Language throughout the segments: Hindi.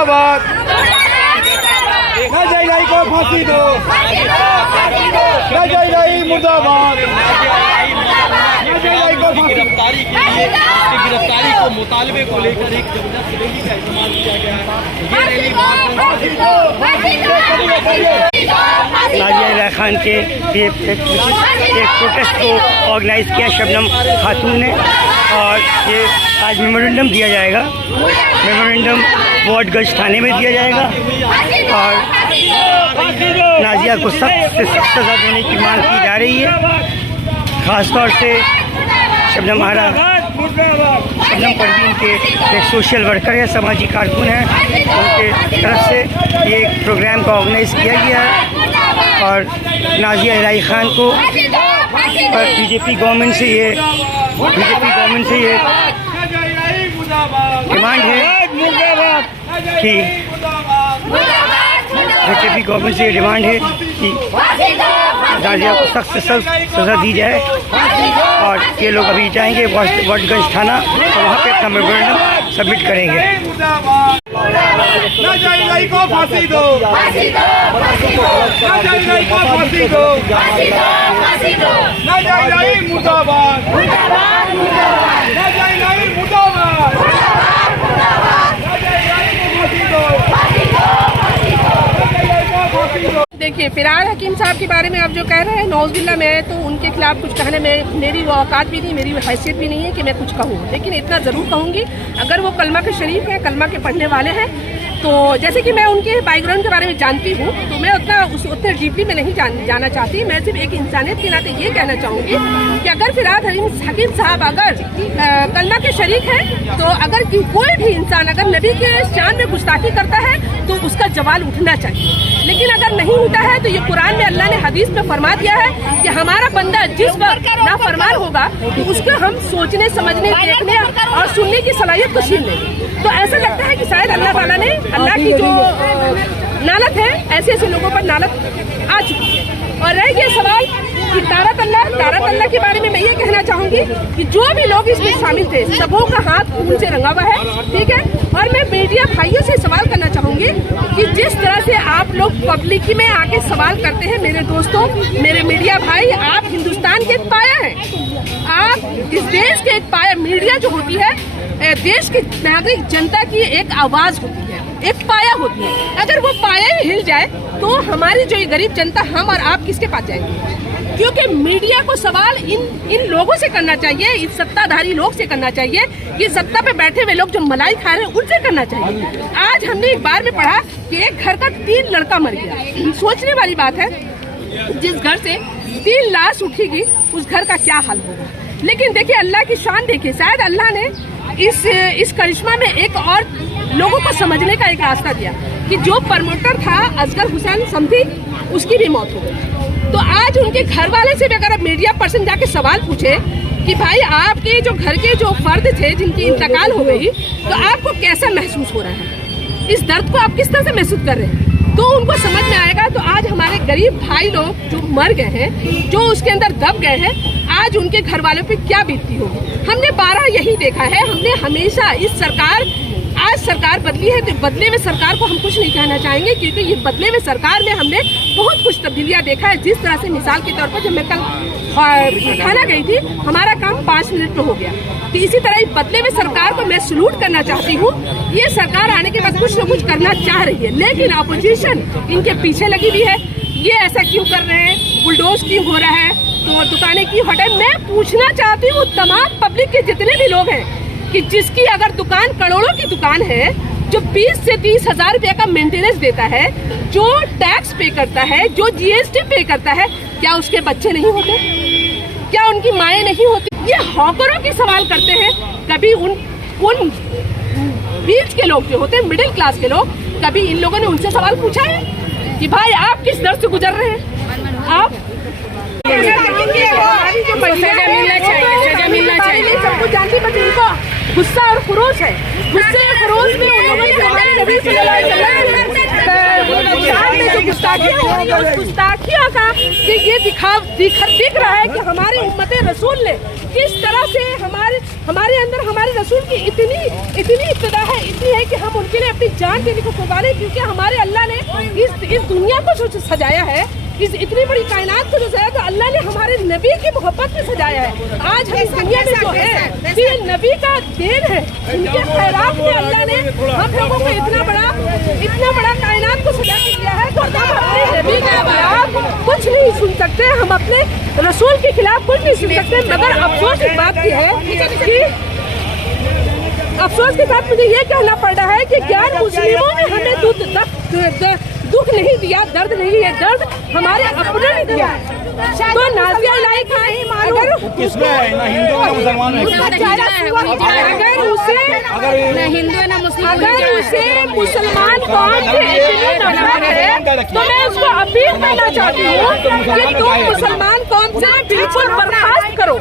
मुर्दाबाद, नाजिया को फांसी दो, नाजिया मुर्दाबाद, नाजिया को गिरफ्तारी के लिए गिरफ्तारी को मुतालबे को लेकर एक जबरदस्त रैली का इस्तेमाल किया गया है। नाजिया इलाही खान के एक प्रोटेस्ट को ऑर्गेनाइज किया शबनम खातून ने, और ये आज मेमोरेंडम दिया जाएगा। मेमोरेंडम वार्डगंज थाने में दिया जाएगा और नाजिया को सख्त से सख्त सज़ा देने की मांग की जा रही है। ख़ासतौर से शबनम परवीन के एक सोशल वर्कर है, समाजी कारकुन हैं, उनके तरफ से ये एक प्रोग्राम का ऑर्गेनाइज़ किया गया है। और नाजिया इलाही खान को और बीजेपी गवर्नमेंट से ये डिमांड है कि नाजिया को सख्त से सख्त सज़ा दी जाए। और ये लोग अभी जाएंगे वार्डगंज थाना और वहाँ पे अपना मेमोरेंडम सबमिट करेंगे। नाजिया को फांसी दो, नाजिया को फांसी दो, नाजिया मुर्दाबाद, नाजिया मुर्दाबाद, देखिए, फिरार हकीम साहब के बारे में आप जो कह रहे हैं, नौजुबिल्ला में तो उनके खिलाफ कुछ कहने में मेरी वो औकात भी नहीं, मेरी हैसियत भी नहीं है कि मैं कुछ कहूँ। लेकिन इतना ज़रूर कहूँगी, अगर वो कलमा के शरीफ हैं, कलमा के पढ़ने वाले हैं, तो जैसे कि मैं उनके बैकग्राउंड के बारे में जानती हूँ, तो मैं उतने डीपली में नहीं जाना चाहती। मैं सिर्फ एक इंसानियत के नाते ये कहना चाहूँगी कि अगर फिरार हकीम साहब अगर कलमा के शरीक हैं, तो अगर कोई भी इंसान अगर नबी के शान में गुस्ताखी करता है तो उसका जवाल उठना चाहिए। लेकिन अगर नहीं होता है तो ये कुरान में अल्लाह ने हदीस में फरमा दिया है कि हमारा बंदा जिस वक्त नाफरमान होगा तो उसको हम सोचने, समझने, देखने और सुनने की सलाहियत को छीन लेंगे। तो ऐसा लगता है कि शायद अल्लाह ताला ने, अल्लाह की जो नालत है, ऐसे लोगों पर नालत आ चुकी है। और रह गया सवाल कि तारत अल्लाह के बारे में मैं ये कहना चाहूँगी कि जो भी लोग इसमें शामिल थे, सबों का हाथ खून से रंगा हुआ है, ठीक है। और मैं मीडिया भाइयों से सवाल करना चाहूँगी कि जिस तरह से आप लोग पब्लिक में आके सवाल करते हैं, मेरे दोस्तों, मेरे मीडिया भाई, आप हिंदुस्तान के एक पाया हैं, आप इस देश के एक पाया। मीडिया जो होती है देश की नागरिक जनता की एक आवाज होती है, एक पाया होती है। अगर वो पाया ही हिल जाए तो हमारी जो ये गरीब जनता, हम और आप किसके पास जाएंगे? क्योंकि मीडिया को सवाल इन लोगों से करना चाहिए, इस सत्ताधारी लोग से करना चाहिए, ये सत्ता पे बैठे हुए लोग जो मलाई खा रहे हैं उनसे करना चाहिए। आज हमने एक बार में पढ़ा कि एक घर का 3 लड़का मर गया। सोचने वाली बात है, जिस घर से 3 लाश उठेगी उस घर का क्या हाल होगा। लेकिन देखिए, अल्लाह की शान देखिए, शायद अल्लाह ने इस करिश्मा में एक और लोगों को समझने का एक रास्ता दिया कि जो प्रमोटर था असगर हुसैन समधी, उसकी भी मौत हो गई। तो आज उनके घर वाले से भी अगर आप मीडिया पर्सन जाके सवाल पूछे कि भाई आपके जो घर के जो फर्द थे जिनकी इंतकाल हो गई, तो आपको कैसा महसूस हो रहा है, इस दर्द को आप किस तरह से महसूस कर रहे हैं, तो उनको समझ में आएगा। तो आज हमारे गरीब भाई लोग जो मर गए हैं, जो उसके अंदर दब गए हैं, आज उनके घर वालों पे क्या बीतती होगी। हमने 12 यही देखा है, हमने हमेशा इस सरकार, आज सरकार बदली है तो बदले में सरकार को हम कुछ नहीं कहना चाहेंगे, क्योंकि ये बदले में सरकार में हमने बहुत कुछ तब्दीलियां देखा है। जिस तरह से मिसाल के तौर पर जब मैं कल थाना गई थी, हमारा काम 5 मिनट में हो गया। तो इसी तरह बदले में सरकार को मैं सलूट करना चाहती हूँ। ये सरकार आने के बाद कुछ न कुछ करना चाह रही है, लेकिन अपोजिशन इनके पीछे लगी हुई है। ये ऐसा क्यों कर रहे हैं, बुलडोज क्यों हो रहा है, तो दुकानें क्यों हटाए। मैं पूछना चाहती हूँ तमाम पब्लिक के जितने भी लोग हैं कि जिसकी अगर दुकान करोड़ों की दुकान है, जो 20 से 30 हजार रुपया का मेंटेनेंस देता है, जो टैक्स पे करता है, जो जीएसटी पे करता है, क्या उसके बच्चे नहीं होते, क्या उनकी माएँ नहीं होती। ये हॉकरों की सवाल करते हैं। कभी उन बीच के लोग जो होते हैं, मिडिल क्लास के लोग, कभी इन लोगों ने उनसे सवाल पूछा है कि भाई आप किस दर से गुजर रहे हैं। आप सजा मिलना चाहिए सबको जानती, बट इनको गुस्सा और खरोश है। गुस्से और खरोश में उन लोगों ने हमारे नबी सल्लल्लाहु अलैहि वसल्लम में जो गुस्सा गुस्ताखियाँ हो रही है, उस गुस्ताखियों का कि ये दिख रहा है कि हमारी उम्मत रसूल ने किस तरह से हमारे अंदर हमारे रसूल की इतनी इब्तिदा है, इतनी है कि हम उनके लिए अपनी जान देने को कुर्बानी, क्योंकि हमारे अल्लाह ने इस दुनिया को जो सजाया है, इस इतनी बड़ी कायनात को जो सजाया, तो अल्लाह ने हमारे नबी की मोहब्बत में सजाया है। आज हम इस दुनिया में जो है ये नबी का देन है, उनके खैरात में अल्लाह ने हम लोगों को इतना बड़ा कायनात को सजा के दिया है। तो हम अपने नबी के खिलाफ कुछ नहीं सुन सकते, हम अपने रसूल के खिलाफ कुछ नहीं सुन सकते। मगर अफसोस इस बात की है कि अफसोस के साथ मुझे ये कहना पड़ रहा है कि क्या मुस्लिमों ने हमें दुख नहीं दिया, दर्द नहीं, ये दर्द हमारे अपने ने दिया। तो नाज़िया इलाही का अगर किसमें है ना हिंदू ना मुसलमान है, अगर उसे मुसलमान कौम से इतनी नफरत है तो मैं उसको अपील करना चाहती हूँ कि तुम मुसलमान कौम से बिल्कुल बर्खास्त करो।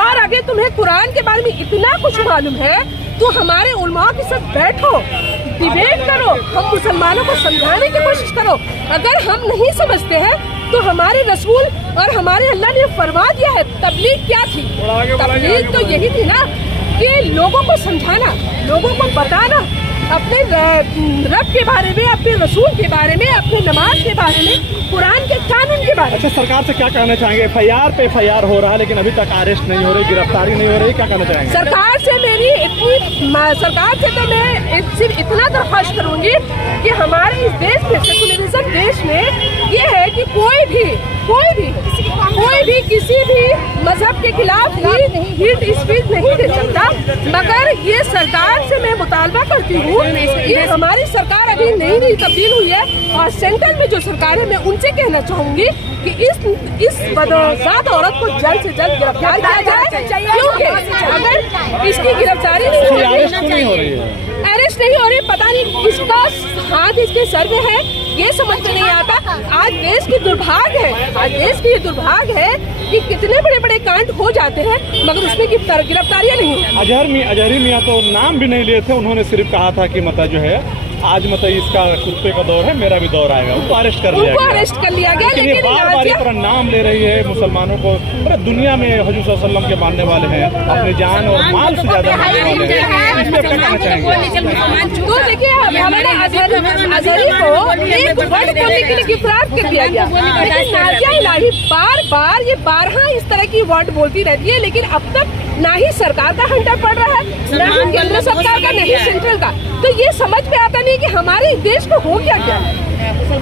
और अगर तुम्हें कुरान के बारे में इतना कुछ मालूम है तो हमारे उलमा के साथ बैठो, डिबेट करो, हम मुसलमानों को समझाने की कोशिश करो। अगर हम नहीं समझते हैं तो हमारे रसूल और हमारे अल्लाह ने फरमा दिया है, तबलीग क्या थी? तबलीग तो यही थी ना कि लोगों को समझाना, लोगों को बताना अपने रब के बारे में, अपने रसूल के बारे में, अपने नमाज के बारे में, कुरान के कानून के बारे में। अच्छा, सरकार से क्या कहना चाहेंगे? FIR पे FIR हो रहा है लेकिन अभी तक अरेस्ट नहीं हो रही, गिरफ्तारी नहीं हो रही, क्या कहना चाहेंगे? सरकार से तो मैं सिर्फ इतना दरख्वास्त करूंगी कि हमारे इस देश में, सेकुलरिज्म देश में ये है कि कोई भी किसी भी मजहब के खिलाफ हीट स्पीच नहीं दे सकता। मगर ये सरकार से मैं मुतालबा करती हूँ कि हमारी सरकार अभी नई तब्दील हुई है और सेंट्रल में जो सरकार है, मैं उनसे कहना चाहूंगी कि इस बदौलत औरत को जल्द से जल्द गिरफ्तार किया जाए, क्योंकि अगर इसकी गिरफ्तारी नहीं हो रही है, अरेस्ट नहीं हो रही, पता नहीं किसका हाथ इसके सर में है, ये समझ में नहीं आता। आज देश की दुर्भाग्य है कि कितने बड़े बड़े कांड हो जाते हैं मगर उसमें गिरफ्तारियां नहीं है। अजहरी मियाँ तो नाम भी नहीं लिए थे, उन्होंने सिर्फ कहा था कि मतलब जो है आज मतलब इसका कुत्ते का दौर है, मेरा भी दौर आएगा, उनको अरेस्ट कर लिया गया। लेकिन बार इस तरह नाम ले रही है मुसलमानों को, पूरे दुनिया में हजूर सल्लल्लाहु अलैहि वसल्लम के मानने वाले हैं, अपने जान और माल से ज्यादा मानने वाले हैं, इस पे क्या कहना चाहेंगे? तो देखिए, हमारे अजहरी को एक वर्ड बोलने के लिए गिरफ्तार कर दिया गया, लेकिन नाज़िया इलाही बार ये 12 इस तरह की वर्ड बोलती रहती है, लेकिन अब तक ना ही सरकार का हंटा पड़ रहा है, ना ही केंद्र सरकार का, नहीं सेंट्रल का। तो ये समझ में आता नहीं कि हमारे देश को हो क्या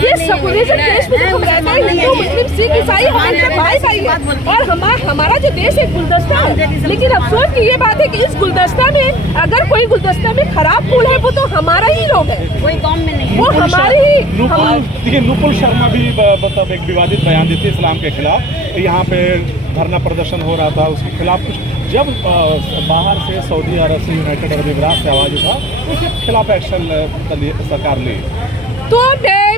ये सेकुलरिज्म देश में जब हम रहते हैं, हिंदू मुस्लिम सिख ईसाई हमारे भाई है और हमारा जो देश एक गुलदस्ता है। लेकिन अफसोस की ये बात है कि इस गुलदस्ता में अगर कोई गुलदस्ता में खराब फूल है वो तो हमारा ही लोग है, कोई कौम में नहीं, वो हमारे ही। देखिए, नुपुर शर्मा भी मतलब एक विवादित बयान देती है इस्लाम के खिलाफ, यहाँ पे धरना प्रदर्शन हो रहा था, उसके खिलाफ कुछ जब बाहर से सऊदी अरब से, यूनाइटेड अरब अमीरात से आवाज उठा, उसके खिलाफ एक्शन सरकार ली। तो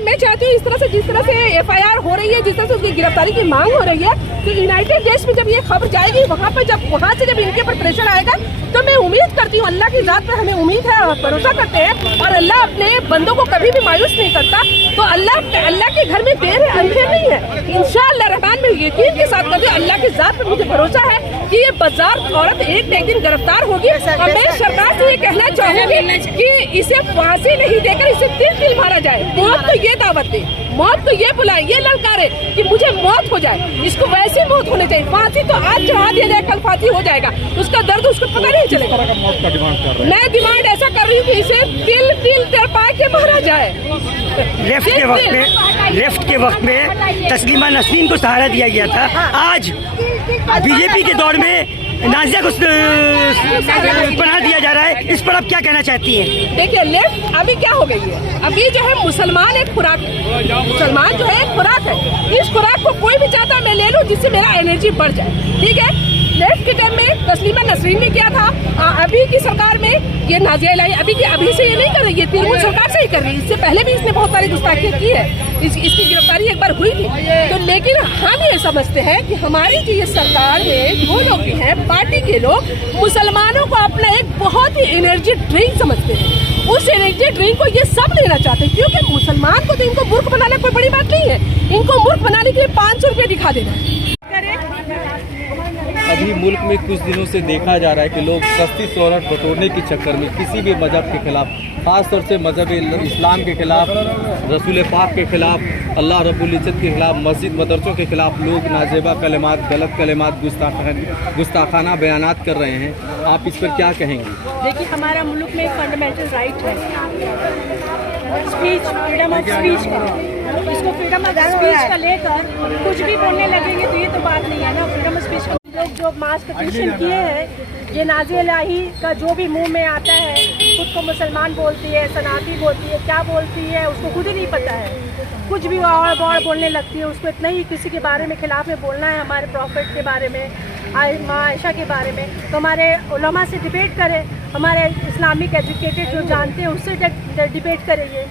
मैं चाहती हूँ इस तरह से, जिस तरह से FIR हो रही है, जिस तरह से उसकी गिरफ्तारी की मांग हो रही है, तो यूनाइटेड देश में जब ये खबर जाएगी, वहाँ से जब इनके ऊपर प्रेशर आएगा, तो मैं उम्मीद करती हूँ, अल्लाह की जात पर हमें उम्मीद है और भरोसा करते हैं, और अल्लाह अपने बंदों को कभी भी मायूस नहीं करता। तो अल्लाह के घर में देर है, अंधेर नहीं है। इंशाअल्लाह रहमान में यकीन के साथ कहते हैं, अल्लाह की जात पर मुझे भरोसा है कि ये बाजार औरत एक दिन गिरफ्तार होगी। और मैं सरकार से ये कहना चाहूँगी कि इसे फांसी नहीं देकर इसे तिल मारा जाए, मौत तो ये दावत दे, मौत तो ये बुलाए, ये ललकारे कि मुझे मौत हो जाए, इसको वैसी मौत होनी चाहिए। फांसी तो आज चढ़ा दिया जाए, कल फांसी हो जाएगा, उसका दर्द उसको पता नहीं चलेगा। मैं डिमांड ऐसा कर रही हूँ कि इसे तिल तड़पा के मारा जाए। लेफ्ट के वक्त में तस्लीमा नसरीन को सहारा दिया गया था, आज बीजेपी के दौर में नाज़िया को बना दिया जा रहा है, इस पर आप क्या कहना चाहती हैं? देखिए, लेफ्ट अभी क्या हो गई है, अभी जो है मुसलमान एक खुराक है, मुसलमान जो है एक खुराक है। इस खुराक को कोई भी चाहता मैं ले लूं जिससे मेरा एनर्जी बढ़ जाए, ठीक है। लेफ्ट के टाइम में तस्लीमा नसरीन ने किया था, अभी की सरकार में ये नाज़िया इलाही अभी से ये नहीं कर रही है, तृणमूल सरकार से ही कर रही है। इससे पहले भी इसने बहुत सारी गुस्ताखियां की है, इसकी गिरफ्तारी एक बार हुई थी। तो लेकिन हम ये समझते हैं कि हमारी जो ये सरकार में जो लोग भी हैं, पार्टी के लोग मुसलमानों को अपना एक बहुत ही एनर्जी ड्रिंक समझते हैं, उस एनर्जी ड्रिंक को ये सब लेना चाहते हैं, क्योंकि मुसलमान को तो इनको मूर्ख बनाने कोई बड़ी बात नहीं है, इनको मूर्ख बनाने के लिए 500 रुपये दिखा देना है। अभी मुल्क में कुछ दिनों से देखा जा रहा है कि लोग सस्ती शोहरत बटोरने के चक्कर में किसी भी मजहब के खिलाफ, ख़ास तौर से मजहब इस्लाम के खिलाफ, रसूल पाक के खिलाफ, अल्लाह रब्बुल इज़्ज़त के खिलाफ, मस्जिद मदरसों के खिलाफ लोग नाजेबा कलिमात, गलत कलिमात, गुस्ताखाना बयानात कर रहे हैं। आप इस पर क्या कहेंगे? देखिए, हमारा मुल्क में फंडामेंटल राइट है स्पीच, फ्रीडम ऑफ स्पीच का। इसको फ्रीडम ऑफ स्पीच का लेकर कुछ भी बोलने लगेंगे तो ये तो बात नहीं है ना। फ्रीडम ऑफ स्पीच का लोग जो मास पिटीशन किए हैं, ये नाज़िया इलाही का जो भी मुंह में आता है, खुद को मुसलमान बोलती है, सनाती बोलती है, क्या बोलती है उसको खुद ही नहीं पता है। कुछ भी और बोलने लगती है, उसको इतना ही किसी के बारे में खिलाफ में बोलना है, हमारे प्रॉफिट के बारे में, माँ आयशा के बारे में, तो हमारे उलमा से डिबेट करें, हमारे इस्लामिक एजुकेटेड जो जानते हैं उससे डिबेट करें। ये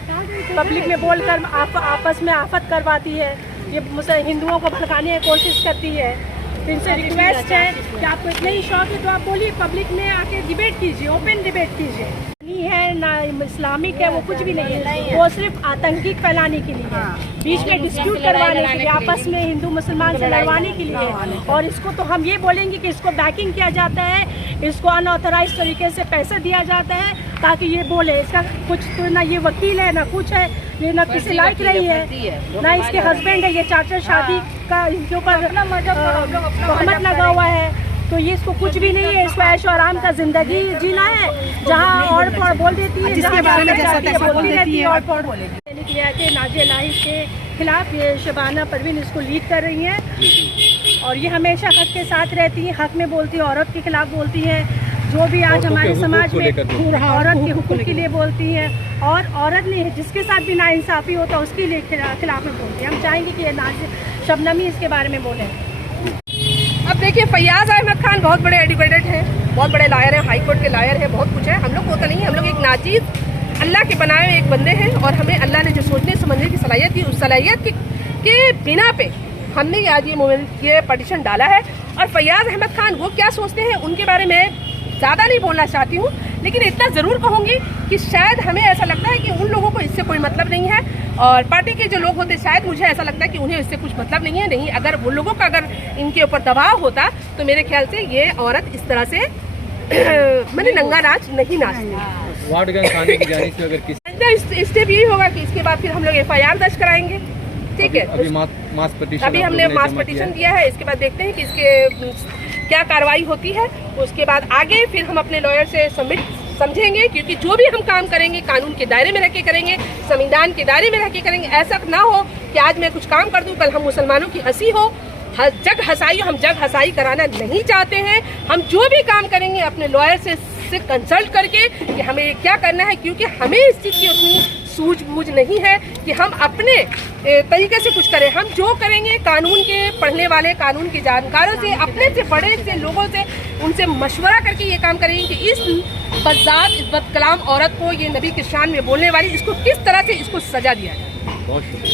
पब्लिक में बोलकर आपस में आफत करवाती है, ये हिंदुओं को भड़काने की कोशिश करती है। तो इनसे रिक्वेस्ट है कि आपको इतना ही शौक है तो आप बोलिए, पब्लिक में आके डिबेट कीजिए, ओपन डिबेट कीजिए। नहीं है ना इस्लामिक है, वो कुछ भी नहीं है, वो सिर्फ आतंकी फैलाने के लिए है, बीच में डिस्प्यूट करवाने के लिए, आपस में हिंदू मुसलमान से लड़वाने के लिए है। और इसको तो हम ये बोलेंगे कि इसको बैकिंग किया जाता है, इसको अनऑथराइज तरीके से पैसे दिया जाता है ताकि ये बोले। इसका कुछ तो ना ये वकील है ना कुछ है, ये ना किसी लायक नहीं है, ना इसके हस्बैंड है, ये चार्टर शादी का इनके ऊपर तहमत लगा हुआ है। तो ये इसको कुछ भी नहीं है, इसको ऐशो आराम का जिंदगी जीना है, जहाँ और बोल देती है, जिसके बारे में बोलती रहती है और बोलेगी। नाज़िया इलाही के खिलाफ ये शबाना परवीन इसको लीड कर रही हैं और ये हमेशा हक के साथ रहती है, हक में बोलती है, औरत के खिलाफ बोलती है। जो भी आज हमारे समाज में औरत के हुकूक के लिए बोलती है, और औरत ने जिसके साथ भी नाइंसाफ़ी होता है उसके लिए खिलाफ में बोलती है। हम चाहेंगे कि नाज़िया शबनमी इसके बारे में बोलें। अब देखिए, फैयाज अहमद खान बहुत बड़े एजुकेटेड हैं, बहुत बड़े लायर हैं, हाई कोर्ट के लायर हैं, बहुत कुछ है। हम लोग को तो नहीं है, हम लोग एक नाजीज अल्लाह के बनाए हुए एक बंदे हैं और हमें अल्लाह ने जो सोचने समझने की सलाहियत दी, उस सलाहियत के बिना पे हमने आज ये पटिशन डाला है। और फैयाज अहमद खान वो क्या सोचते हैं उनके बारे में ज़्यादा नहीं बोलना चाहती हूँ, लेकिन इतना ज़रूर कहूँगी कि शायद हमें ऐसा लगता है कि उन लोगों को इससे कोई मतलब नहीं है, और पार्टी के जो लोग होते शायद मुझे ऐसा लगता है कि उन्हें इससे कुछ मतलब नहीं है। नहीं, अगर वो लोगों का अगर इनके ऊपर दबाव होता तो मेरे ख्याल से ये औरत इस तरह से मैंने नंगा नाच नहीं नाचती। वार्डगंज थाने की जानिब से अगर किसी स्टेप यही होगा कि इसके बाद फिर हम लोग FIR दर्ज कराएंगे। ठीक है, अभी मास पिटीशन अभी हमने मास पिटीशन दिया है, इसके बाद देखते हैं कि इसके क्या कार्रवाई होती है। उसके बाद आगे फिर हम अपने लॉयर से सबमिट समझेंगे, क्योंकि जो भी हम काम करेंगे कानून के दायरे में रह के करेंगे, संविधान के दायरे में रह के करेंगे। ऐसा ना हो कि आज मैं कुछ काम कर दूं, कल हम मुसलमानों की हंसी हो, जग हंसाई हो। हम जग हंसाई कराना नहीं चाहते हैं। हम जो भी काम करेंगे अपने लॉयर से कंसल्ट करके कि हमें क्या करना है, क्योंकि हमें इस चीज़ की उतनी सूझबूझ नहीं है कि हम अपने तरीके से कुछ करें। हम जो करेंगे कानून के पढ़ने वाले, कानून के जानकारों से, अपने से बड़े से लोगों से उनसे मशवरा करके ये काम करेंगे कि इस बज़ात इस बदकलाम औरत को, ये नबी की शान में बोलने वाली, इसको किस तरह से इसको सजा दिया जाए। बहुत शुक्रिया।